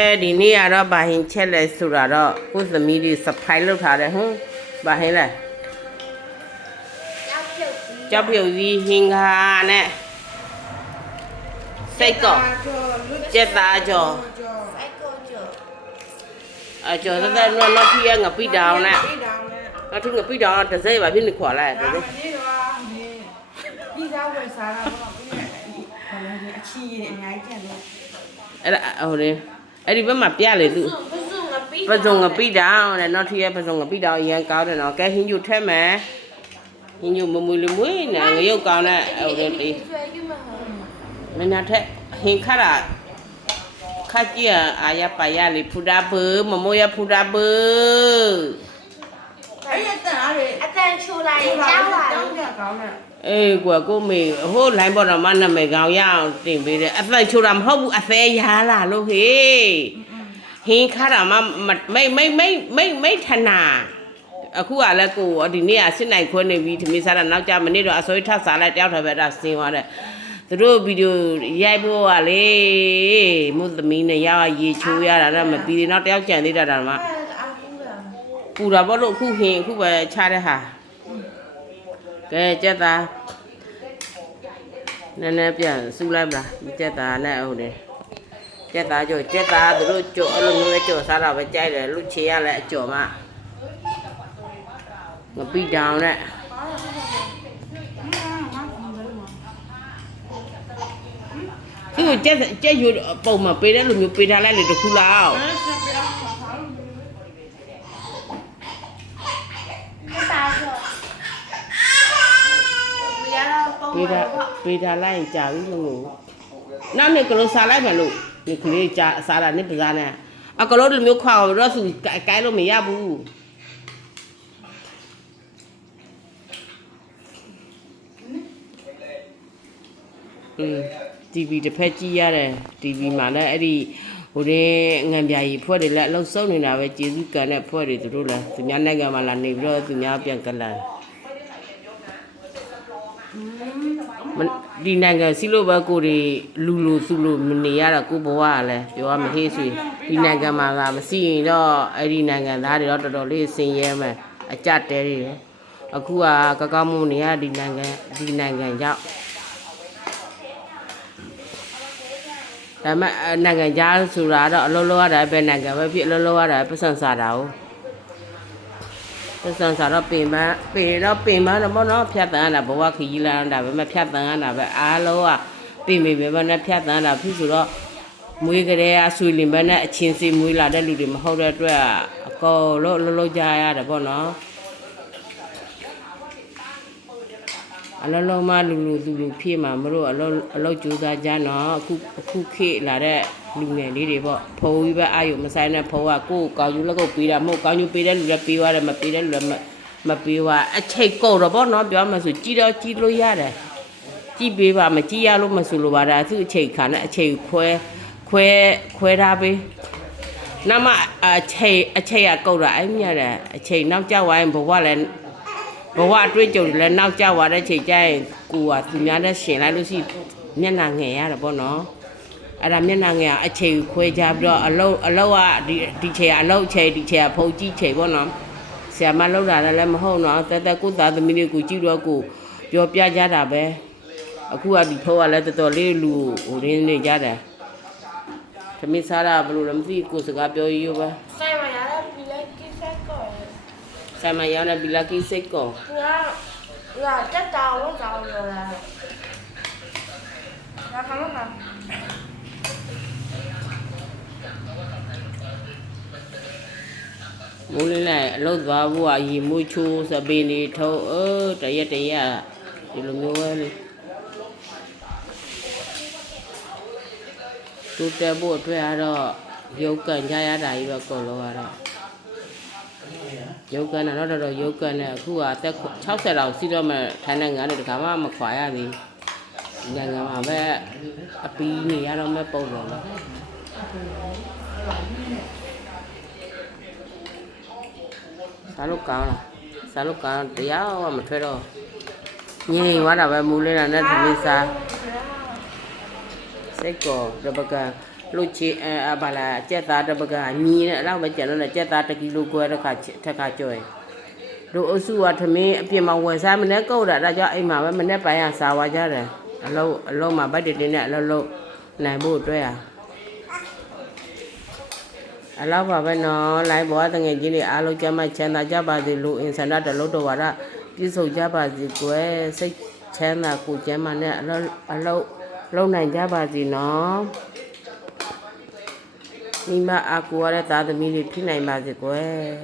အဲဒီနေ့ကတော့ဘာဟင်ချက်လဲဆိုတာတော့ကိုယ်သမီးတွေ surprise လုပ်ထားတယ်ဟွန်းဘာဟင်လဲကြောက်ပြုတ်ကြီးဟင်္ဂါနဲ့စိတ်ကောကျက်သားကြော်အကျော်တဲ့နော်နော်ထီးရငပိတောင်နဲ့ပြီးတောင်းနဲ့နော်ထီးငပိတောင်တစ်စိတ်ပါဖြစ်နေခွာလိုက်ဒါတယ်မနေ့တော့ဒီပြီးသားဝယ်စားတာတော့ပြီးတယ်ဘာလဲဒီအချီရအများကြီးကျန်လို့အဲ့ဒါဟိုလေ အဲ့ဒီဘက်မှာပြလေသူပစုံငပိတောင်နဲ့နော်ထီးရပစုံငပိတောင်အရန်ကောင်းတယ်နော်ကဲဟင်းကျူထဲမယ်ဟင်းကျူမမွေလေးမွေးနဲ့ငရုတ်ကောင်းတဲ့ဟိုလေတီးမင်းထက်ဟင်ခါရခါကြီးအာရပါရလေဖူဒါဘမမိုးရဖူဒါဘအဲ့ရတန်အားလေအတန်ချိုလာရင်ကြားပါ တောလို့င်းကြကောင်းတယ်အေးကွာကိုမေဟိုလိုင်းပေါ်တော့မနာမည်ကောင်ရအောင်တင်ပေးတယ်အသက်ချိုတာမဟုတ်ဘူးအသေးရလာလို့ဟေးဟင်ခါရမမိတ်မိတ်မိတ်မိတ်မိတ်ထနာအခုကလည်းကိုဒီနေ့ကစစ်နိုင်ခွဲနေပြီဒီမေးစားတာနောက်ကြမနေ့တော့အစိုးရထပ်စားလိုက်တယောက်ထပ်ပဲဒါစင်သွားတယ်သူတို့ဗီဒီယိုရိုက်ဖို့ကလေမုသမီးနဲ့ရရေချိုးရတာတော့မပြီးသေးနောက်တယောက်ကြံသေးတာတော့မှအဲ့ဒါအားကူးတာပူတာပေါ့လို့အခုဟင်အခုပဲချတဲ့ဟာ ကဲကြက်သားနည်းနည်းပြန်စူလိုက်ပါလားကြက်သားနဲ့ဟုတ်တယ်ကြက်သားကြောကြက်သားသူတို့ကြောအဲ့လိုမျိုးပဲကြောစားတာပဲကြိုက်တယ်လူချေရလဲအကြော်မှငပိတောင်နဲ့သူ့ကိုကြက်ကြက်ယူပုံမှာပေးတဲ့လူမျိုးပေးထားလိုက်လေတခုလောက် အဲ့ဆက်ပြအောင်ပါပါ တာဆိုဘယ်ရတော့ ပုံပေးမှတာန်ပေါ့ပေးတာလိုက်ရင်ကြာပြီလို့နောက်နေ့ကလေးစားလိုက်မယ်လို့ဒီကလေးကြာစားတာနဲ့ပစားနဲ့အကလေးတို့မျိုးခွာတော့သူကိုင်းလို့မရဘူးอืม TV တစ်ဖက်ကြည့်ရတယ် TV မှာလည်းအဲ့ဒီဟိုတဲ့ငံပြာကြီးဖွဲ့တွေလည်းအလုံးစုံနေတာပဲကျေးဇူးကန်တဲ့ဖွဲ့တွေသူတို့လည်းသူများနိုင်ငံမှာလာနေပြီးတော့သူများပြန်ကလန်မ ဒီနိုင်ငံစီလို့ပဲကိုတွေလူလူစုလို့မနေရတာကိုဘဝကလည်းပြောရမဟေးဆွေဒီနိုင်ငံမှာကမစီရင်တော့အဲ့ဒီနိုင်ငံသားတွေတော့တော်တော်လေးဆင်းရဲမယ်အကြတဲတွေတယ်အခုကကကောက်မှုနေရဒီနိုင်ငံဒီနိုင်ငံကြောင့်ဒါပေမဲ့အဲ့နိုင်ငံခြားဆိုတာတော့အလုံးလုံးရတာပဲနိုင်ငံပဲဖြစ်အလုံးလုံးရတာပတ်စံစားတာ哦 ပတ်စံစားတော့ပင်မပင်တော့ပင်မတော့မနော်ဖြတ်တန်းတာဘဝခကြီးလာတာပဲမဖြတ်တန်းတာပဲအားလုံးကပင်ပင်ပဲမနဲ့ဖြတ်တန်းတာဖြစ်ဆိုတော့မွေးကလေးအဆွေလင်ပဲနဲ့အချင်းစီမွေးလာတဲ့လူတွေမဟုတ်တဲ့အတွက်အကောလုံးလုံးလုံးကြရတယ်ပေါ့နော် အလုံးလုံးမလူလူသူလူဖြစ်မှာမလို့အလုံးအလုံးကြိုးစားကြနော်အခုအခုခေတ်လာတဲ့လူငယ်လေးတွေပေါ့ဖုံကြီးပဲအာယုမဆိုင်တဲ့ဖုံကကိုယ်ကောင်းယူလက်ကုပ်ပေးတာမဟုတ်ကောင်းယူပေးတဲ့လူလည်းပေးသွားတယ်မပေးတဲ့လူလည်းမမပေးသွားအချိတ်ကုန်တော့ပေါ့နော်ပြောမှဆိုကြည်တော့ကြည်လို့ရတယ်ကြည်ပေးပါမကြည်ရလို့မဆိုလိုပါဒါသူအချိတ်ခါနဲ့အချိတ်ခွဲခွဲခွဲထားပေးနောက်မှအချိတ်အချိတ်ကကုတ်တာအဲ့မြတ်တယ်အချိတ်နောက်ကျဝိုင်းဘဝလည်း ဘဝအတွေ့အကြုံတွေလည်းနောက်ကျသွားတဲ့ချိန်ကျရင်ကိုကသူများနဲ့ရှင်လိုက်လို့ရှိမျက်နှာငယ်ရတယ်ပေါ့နော်အဲ့ဒါမျက်နှာငယ်ကအချိန်ခွဲကြပြီးတော့အလုတ်အလုတ်ကဒီဒီချိန်ကအလုတ်ချိန်ဒီချိန်ကဖုန်ကြီးချိန်ပေါ့နော်ဆရာမလောက်တာလည်းမဟုတ်နော်တက်တက်ကိုသားသမီးလေးကိုကြည့်တော့ကိုပြောပြကြတာပဲအခုကဒီဖုန်းကလည်းတော်တော်လေးလူဟိုရင်းနေကြတယ်သမီးစားတာဘယ်လိုလဲမသိကိုစကားပြောရိုးပဲဆိုင်မှာရတော့ပြီးလိုက်ကိစ္စကော ဆိုင်မရောက်တဲ့ဘီလာကီစိတ်ကောသူကသူကတက်တာဝတ်ဆောင်လို့လားဒါခါလို့ခါ မိုးလင်းလိုက်အလုတ်သွားဖို့ကရေမွေးချိုးစပင်းနေထုံးအတရက်တရက်ဒီလိုမျိုးပဲလေတူတက်ဖို့အတွက်ကတော့ရုပ်ကန်ကြရတာကြီးပဲအကုန်လုံးကတော့ ရုပ်ကန်တော့တော်တော်ရုပ်ကန်နဲ့အခုကအသက်60လောက်စီးတော့မှထိုင်းနိုင်ငံနဲ့တခါမှမခွာရသေးဘူးနိုင်ငံမှာပဲအပီးနေရတော့မဲ့ပုံစံပဲစားလို့ကောင်းလားစားလို့ကောင်းတရားကမထွက်တော့ငြိမ်သွားတာပဲမူလင်းတာနဲ့သမီးစားစိတ်ကောရပက လှုပ်ချေအဲအဘာလာကြက်သားတစ်ပကညီနဲ့အဲ့လောက်ပဲကျန်တော့လေကြက်သားတစ်ကီလိုခွဲတစ်ခါထက်ခါကြော်ရင်တို့အစုကသမင်းအပြင်မှာဝယ်စားမနဲ့ကုတ်တာဒါကြောင့်အိမ်မှာပဲမနဲ့ပိုင်ရစားဝါကြတယ်အလုံးအလုံးမှာဗတ်တတင်းနဲ့အလုံးလုံးနိုင်ဖို့အတွက်ရအလောက်ပါပဲနော်လိုင်းဘောတငယ်ချင်းတွေအားလုံးကျမ်းမချမ်းသာကြပါစေလို့အင်ဆန္ဒတလုံးတော်ဝါဒပြည့်စုံကြပါစေကွယ်စိတ်ချမ်းသာကိုယ်ကျမ်းမာနဲ့အလုံးအလုံးလုံးနိုင်ကြပါစေနော် မိမအကူရတဲ့သားသမီးတွေဖြစ်နိုင်ပါစေကွယ်